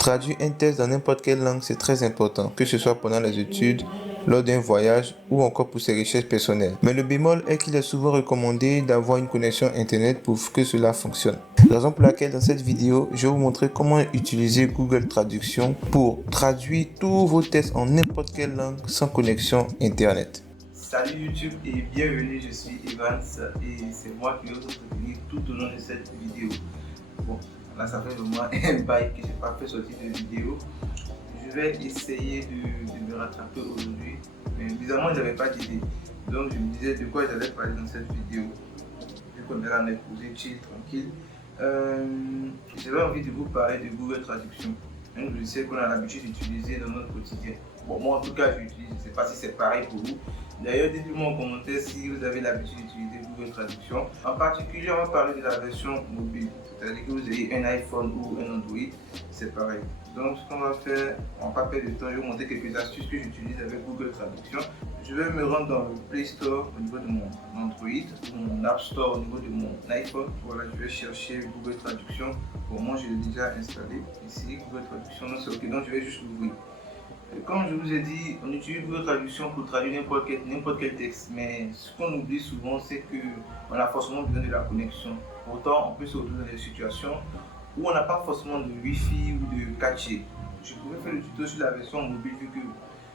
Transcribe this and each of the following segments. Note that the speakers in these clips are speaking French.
Traduire un texte dans n'importe quelle langue, c'est très important, que ce soit pendant les études, lors d'un voyage ou encore pour ses recherches personnelles. Mais le bémol est qu'il est souvent recommandé d'avoir une connexion internet pour que cela fonctionne. Raison pour laquelle dans cette vidéo, je vais vous montrer comment utiliser Google Traduction pour traduire tous vos textes en n'importe quelle langue sans connexion internet. Salut YouTube et bienvenue, je suis Evans et c'est moi qui vais vous entretenir tout au long de cette vidéo. Bon, là ça fait vraiment un bail que je n'ai pas fait sortir de vidéo. Je vais essayer de me rattraper aujourd'hui, mais bizarrement je n'avais pas d'idée. Donc je me disais de quoi j'allais parler dans cette vidéo. Vu qu'on est là, on est posé, chill, tranquille. J'avais envie de vous parler de Google Traduction, un logiciel qu'on a l'habitude d'utiliser dans notre quotidien. Bon, moi en tout cas j'utilise, je ne sais pas si c'est pareil pour vous. D'ailleurs, dites-moi en commentaire si vous avez l'habitude d'utiliser Google Traduction. En particulier, on va parler de la version mobile, c'est-à-dire que vous ayez un iPhone ou un Android, c'est pareil. Donc, ce qu'on va faire, on va pas perdre de temps, je vais vous montrer quelques astuces que j'utilise avec Google Traduction. Je vais me rendre dans le Play Store au niveau de mon Android, ou mon App Store au niveau de mon iPhone. Voilà, je vais chercher Google Traduction. Pour moi, je l'ai déjà installé. Ici, Google Traduction, non, c'est OK, donc je vais juste l'ouvrir. Comme je vous ai dit, on utilise Google Traduction pour traduire n'importe quel texte, mais ce qu'on oublie souvent, c'est qu'on a forcément besoin de la connexion. Pourtant, on peut se retrouver dans des situations où on n'a pas forcément de Wi-Fi ou de 4G. Je pouvais faire le tuto sur la version mobile vu que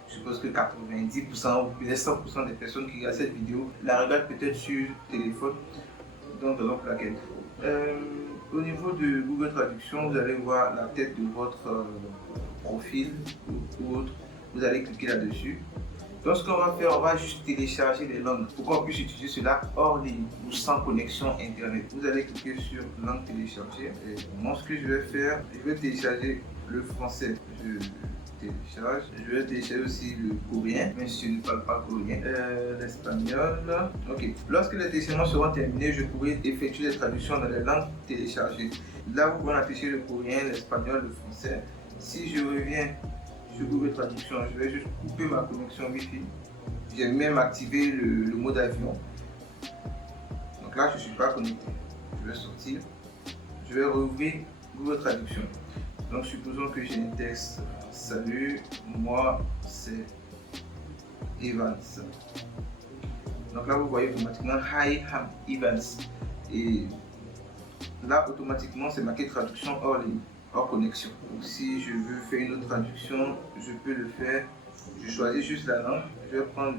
je suppose que 90% ou peut-être 100% des personnes qui regardent cette vidéo la regardent peut-être sur téléphone, donc raison pour laquelle. Au niveau de Google Traduction, vous allez voir la tête de votre profil ou autre, vous allez cliquer là-dessus. Donc ce qu'on va faire, on va juste télécharger les langues pour qu'on puisse utiliser cela hors ligne ou sans connexion internet. Vous allez cliquer sur langue télécharger. Et moi ce que je vais faire, je vais télécharger le français. Je vais télécharger aussi le coréen, même si je ne parle pas coréen. L'espagnol. Ok. Lorsque les téléchargements seront terminés, je pourrai effectuer les traductions dans les langues téléchargées. Là, vous pouvez afficher le coréen, l'espagnol, le français. Si je reviens sur Google Traduction, je vais juste couper ma connexion Wi-Fi. J'ai même activé le mode avion. Donc là, je ne suis pas connecté. Je vais sortir. Je vais rouvrir Google Traduction. Donc supposons que j'ai un texte. Salut, moi c'est Evans. Donc là, vous voyez automatiquement Hi, I'm Evans. Et là, automatiquement, c'est marqué traduction hors ligne, hors connexion. Donc si je veux faire une autre traduction, je peux le faire. Je choisis juste la langue. Je vais prendre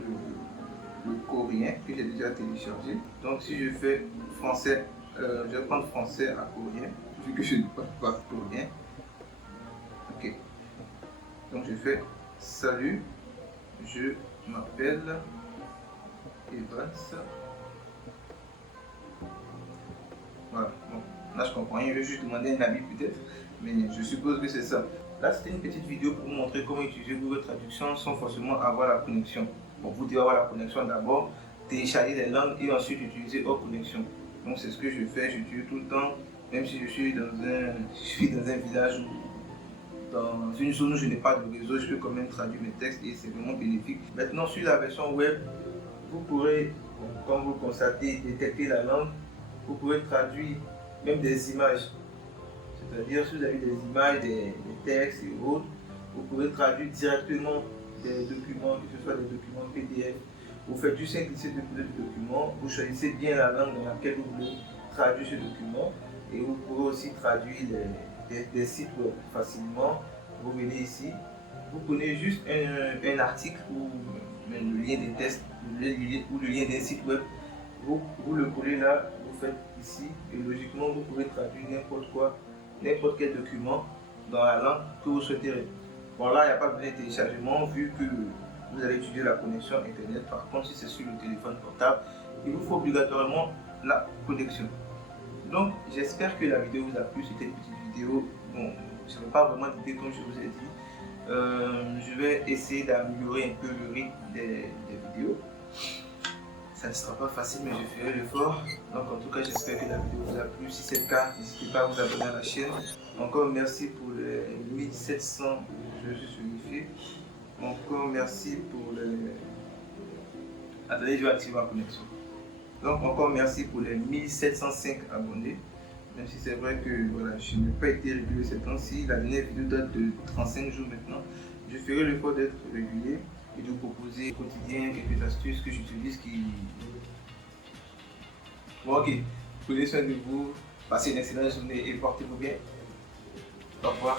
le coréen que j'ai déjà téléchargé. Donc si je fais français, je vais prendre français à coréen, vu que je ne parle pas coréen. Ok. Donc je fais salut, je m'appelle Evans. Voilà, bon, là je comprends rien, je vais juste demander un avis peut-être, mais je suppose que c'est ça. Là c'était une petite vidéo pour vous montrer comment utiliser Google Traduction sans forcément avoir la connexion. Bon, vous devez avoir la connexion d'abord, télécharger les langues et ensuite utiliser hors connexion. Donc c'est ce que je fais, j'utilise tout le temps, même si je suis dans un village où dans une zone où je n'ai pas de réseau, je peux quand même traduire mes textes et c'est vraiment bénéfique. Maintenant, sur la version web, vous pourrez, comme vous le constatez, détecter la langue. Vous pourrez traduire même des images. C'est-à-dire, si vous avez des images, des textes et autres, vous pourrez traduire directement des documents, que ce soit des documents PDF. Vous faites juste un clic de document, vous choisissez bien la langue dans laquelle vous voulez traduire ce document et vous pourrez aussi traduire des sites web facilement. Vous venez ici, vous prenez juste un article ou le lien des tests ou le lien d'un site web, vous le collez là, vous faites ici et logiquement vous pouvez traduire n'importe quoi, n'importe quel document dans la langue que vous souhaiterez. Bon là il n'y a pas besoin de téléchargement vu que vous allez utiliser la connexion internet. Par contre si c'est sur le téléphone portable, il vous faut obligatoirement la connexion. Donc j'espère que la vidéo vous a plu, c'était une petite vidéo. Bon, je n'avais pas vraiment d'idée comme je vous ai dit. Je vais essayer d'améliorer un peu le rythme des vidéos. Ça ne sera pas facile mais je ferai l'effort. Donc en tout cas j'espère que la vidéo vous a plu. Si c'est le cas, n'hésitez pas à vous abonner à la chaîne. Encore merci pour les 1700, je vais juste vérifier. Encore merci pour les... Attendez, je vais activer ma connexion. Donc encore merci pour les 1705 abonnés. Même si c'est vrai que voilà, je n'ai pas été régulier ces temps-ci. La dernière vidéo date de 35 jours maintenant. Je ferai l'effort d'être régulier et de vous proposer au quotidien quelques astuces que j'utilise qui... Bon ok, prenez soin de vous, passez une excellente journée et portez-vous bien. Au revoir.